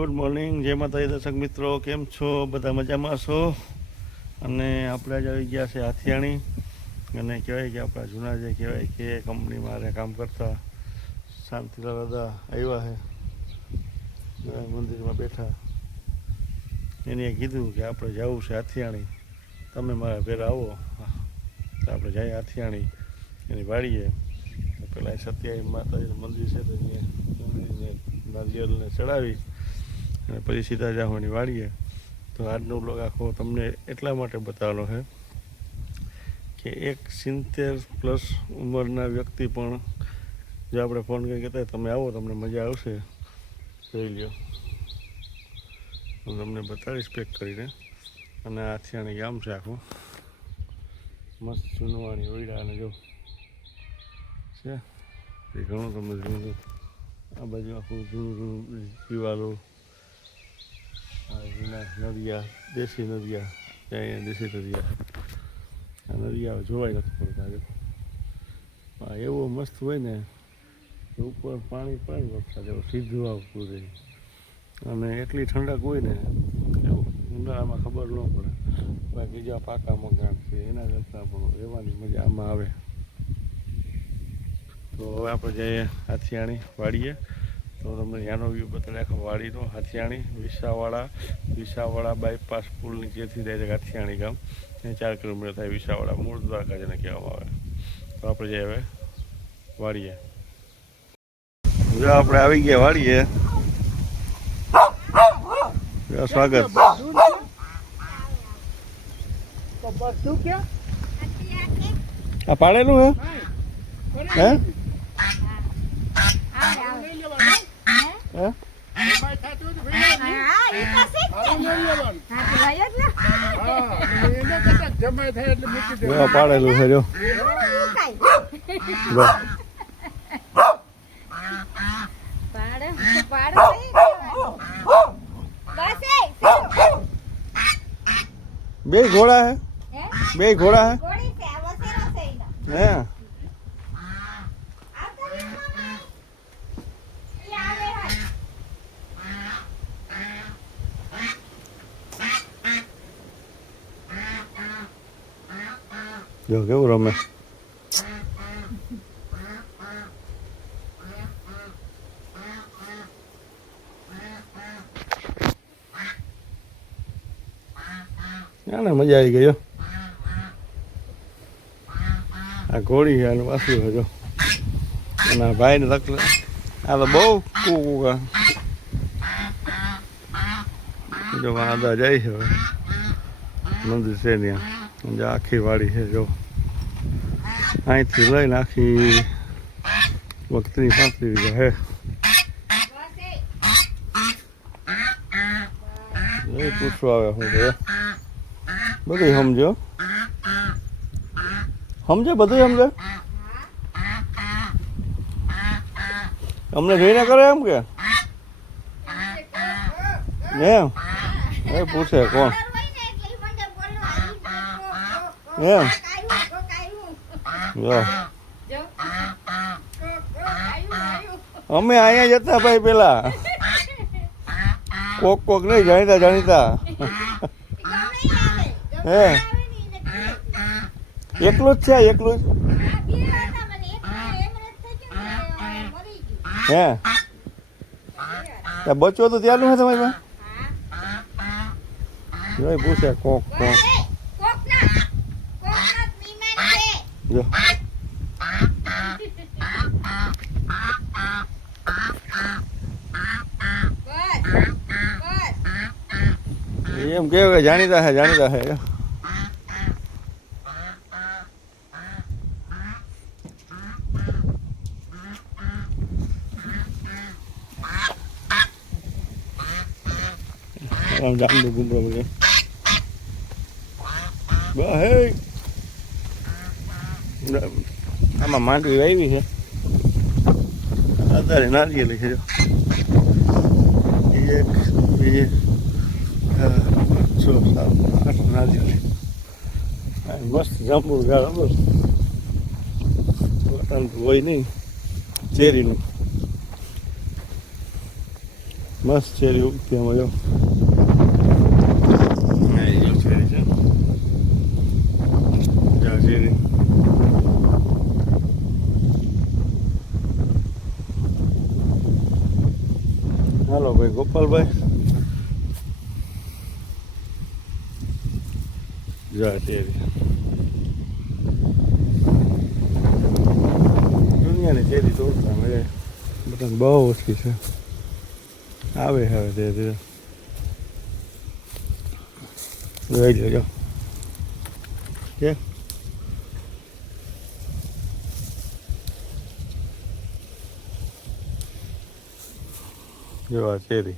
Good morning, જય માતાજી દર્શક મિત્રો, કેમ છો? બધા મજામાં છો? અને આપણે જ આવી ગયા છે હાથિયાણી. અને કહેવાય કે આપણા જૂના જે કહેવાય કે કંપનીમાં કામ કરતા શાંતિલાલ દાદા આવ્યા છે, મંદિરમાં બેઠા. એને કીધું કે આપણે જવું છે હાથિયાણી, તમે મારા ભેર આવો તો આપણે જઈએ હાથિયાણી એની વાડીએ. તો પહેલાં સત્યાવી માતાજીનું મંદિર છે તો મંદિરને નારિયેળને ચડાવી અને પછી સીધા જાહોની વાડીએ. તો આજનો બ્લોગ આખો તમને એટલા માટે બતાવવાનો છે કે એક 70+ ઉંમરના વ્યક્તિ પણ જો આપણે ફોન કરી કહેતા તમે આવો, તમને મજા આવશે, જોઈ લ્યો. હું તમને બતાવીશ પેક કરીને. અને હાથિયાણી ગામ છે આખું, મસ્ત ચૂનવાણી ઓયડા અને જો છે એ ઘણું તમને જોયું. આ બાજુ આખું જૂનું પીવાલું, નદિયા, દેશી નદિયા, ત્યાં અહીંયા દેશી નદિયા. આ નદિયા જોવાય નથી પડતા. હા, એવો મસ્ત હોય ને ઉપર પાણી પડે વરસાદ એવું સીધું આવતું રહે. અને એટલી ઠંડક હોય ને એવું ઉનાળામાં ખબર ન પડે. બાકી જ્યાં પાકા મકાન છે એના કરતાં પણ રહેવાની મજા આમાં આવે. તો હવે આપણે જઈએ હાથિયાણી વાડીએ. તો તમને ત્યાંનો વ્યૂ બતાડે આખો વાડીનો. હાથિયાણી વિસાવાડા બાયપાસ પુલ નીચેથી ડાયરેક્ટ હાથિયાણી ગામ, એ 4 કિલોમીટર થાય. વિસાવાડા મૂળ દ્વારકા જેને કહેવામાં આવે. તો આપણે જઈએ હવે વાડીએ. જો આપણે આવી ગયા વાડીએ. સ્વાગત. આ પાડેલું હે? હે? પાડેલું છે જો. બે ઘોડા હે? બે ઘોડા હે? હે? જો કેવું રમે. ને મજા આવી ગયો. આ ઘોડી છે અને પાછું છે જો. અને આ ભાઈને તકલીફ, આ તો બહુ કૂકા જો. આદા જાય છે હવે મંદિર છે ત્યાં. આખી વાડી છે જો, અહીંથી લઈને આખી વખતની 5 વીઘા હે. પૂછવા આવે હું કે બધું સમજો, સમજે બધું સમજે. અમને જોઈને કરે એમ કે એમ એ પૂછે કોણ એમ. અમે અહીંયા જતા ભાઈ પેલા કોક નહીં જાણીતા હે. એકલું જ છે? એકલું જ હે? બચ્ચો તો ત્યારનું હે તમારી પાસે? પૂછે કોક જો. એમ કેવું કે જાણીતા હે. જામનું ગુંદરો બધે હે. આમાં માંડવી વાવી છે અત્યારે, નારિયેલી છે જો. 1 2 3 4 5 6 7 8 નારિયેલી. મસ્ત જાંબુ ગાળ બસ હોય નહીં ચેરીનું મસ્ત ચેરી ઉગતી આમાં જો ચેરી છે ચેરી હાલો ભાઈ ગોપાલભાઈ જા ચેરી દુનિયાની ચેરી તોડતા મળે બધાને બહુ ઓછી છે આવે હવે ધીરે ધીરે જોઈ લેજો કે જો આ ચેરી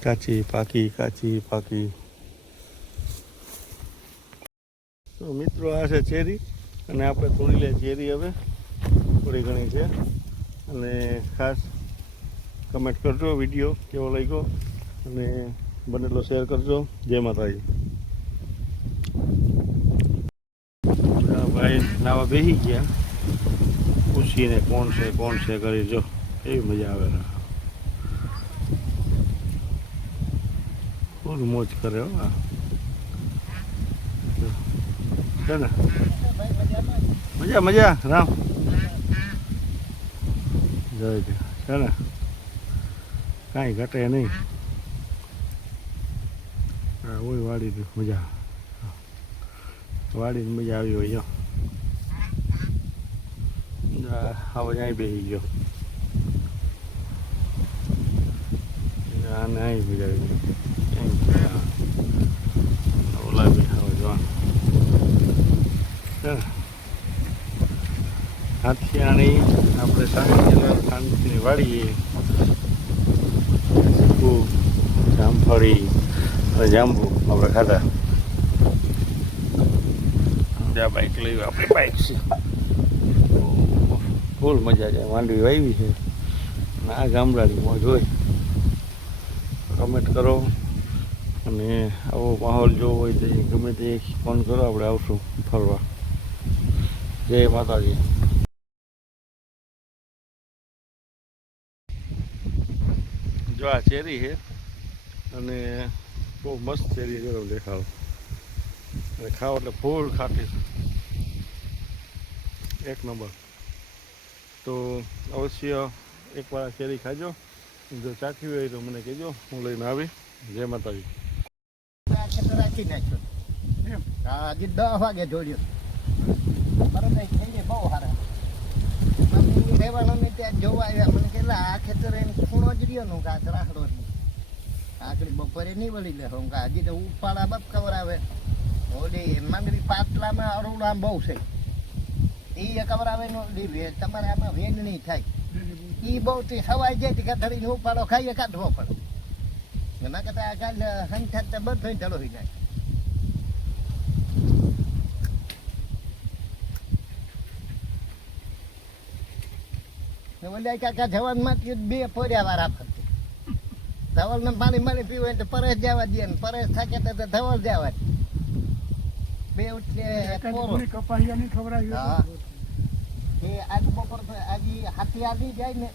કાચી પાકી તો મિત્રો આ છે ચેરી અને આપણે તોડી લે ચેરી હવે થોડી ઘણી છે અને ખાસ કમેન્ટ કરજો વિડીયો કેવો લાગ્યો અને બનેલો શેર કરજો જય માતાજી ભાઈ નાવા બેસી ગયા પૂછીને કોણ છે કરી જો એવી મજા આવે ફૂલ મોજ કરે હો છે ને મજા રામ જય છે ને કાંઈ ઘટે નહીં હા હોય વાડીની મજા વાડીની મજા આવી હોય જો હવે અહીં બેસી ગયો આને અહીં મજા આવી ગઈ ઓલા બી હવે જોવા હાથિયાણી આપણે શાંતિની વાડીએ જામફળી અને જાંબુ આપણે ખાધા જ્યાં બાઇક લઈ આપણી બાઇક છે ફૂલ મજા છે માંડવી વાવી છે અને આ ગામડાની મોજ હોય કમેન્ટ કરો અને આવો માહોલ જોવો હોય તો ગમે તે ફોન કરો આપણે આવશું ફરવા જય માતાજી જો આ ચેરી છે અને બહુ મસ્ત ચેરી છે દેખાડો અને ખાવ એટલે ફૂલ ખાટી એક નંબર તો અવશ્ય એકવાર ચેરી ખાજો જો ચાખી હોય તો મને કહેજો હું લઈને આવી જય માતાજી રાખી નાખ્યો હજી 10 વાગે જોડ્યો બરોબર થઈ બહુ સારા રહેવાનો ને ત્યાં જોવા આવ્યા મને કેટલા આ ખેતર એમ ખૂણો જ રહ્યો ને આ રાખડો આગળ બપોરે નહીં વળી લે હું હજી તો ઉપાડા બપ ખબર આવે ઓલી માંગડી પાટલામાં અરુણા બહુ છે એ ખબર આવે નો તમારે આમાં વેન નહીં થાય એ બહુ સવાઈ જાય ધડીને ઉપાડો ખાઈએ કાઢવો પડે એના કરતા કાલ સંખ્યા બંધ થઈને ધડો થઈ જાય ઓલા કાકા જવાનમાં બે ફોર્યા વાર આપત ધવલ ને પાણી પીવું તો પરેશ જવા દે ને પરેશ થાકે તો ધવલ જવા દે બે ઉઠે કપાહિયાની ખવડાવી હા એ આજ બપોર આજે હાથી આવી જાય ને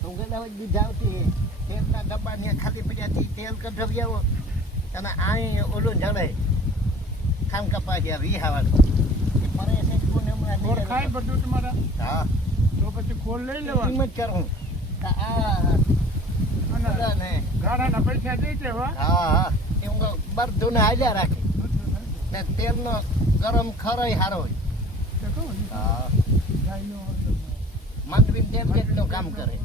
તો ગયેલા બધી જાવતી તેલના ડબ્બા ને ખાલી પડ્યા તેલ કઢાવી આવો અને આ ઓલું જડે ખામ કપાહિયા વિહાવાળું પરેશ એક કોને હમણાં ખાય બધું તમારા હા તો પછી ખોલ લઈ લેવા કિંમત કરું આ અને ગાડાના પૈસા દઈ દેવા હા એ હું બધું ને હાલ્યા રાખે ને તેલનો ગરમ ખરાઈ સારો હોય હા માંડવી તેલ કેટલું કામ કરે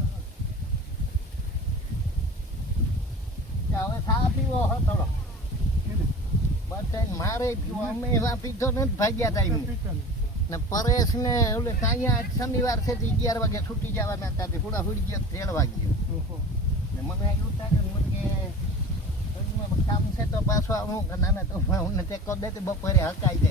હવે ચા પીવો હો થોડો બધા મારે પીવો અમે એવા પીધો નથી ભાગ્યા ટાઈમ ને પરેશ ને ઓલે ત્યાં શનિવાર છે 11 વાગે છૂટી જવાના હતા થોડા હુડી ગયા 13 વાગ્યા ને મને એવું થાય કે મને કામ છે તો પાછો આવું નાના તો હું ટેકો દે બપોરે હકાઈ જાય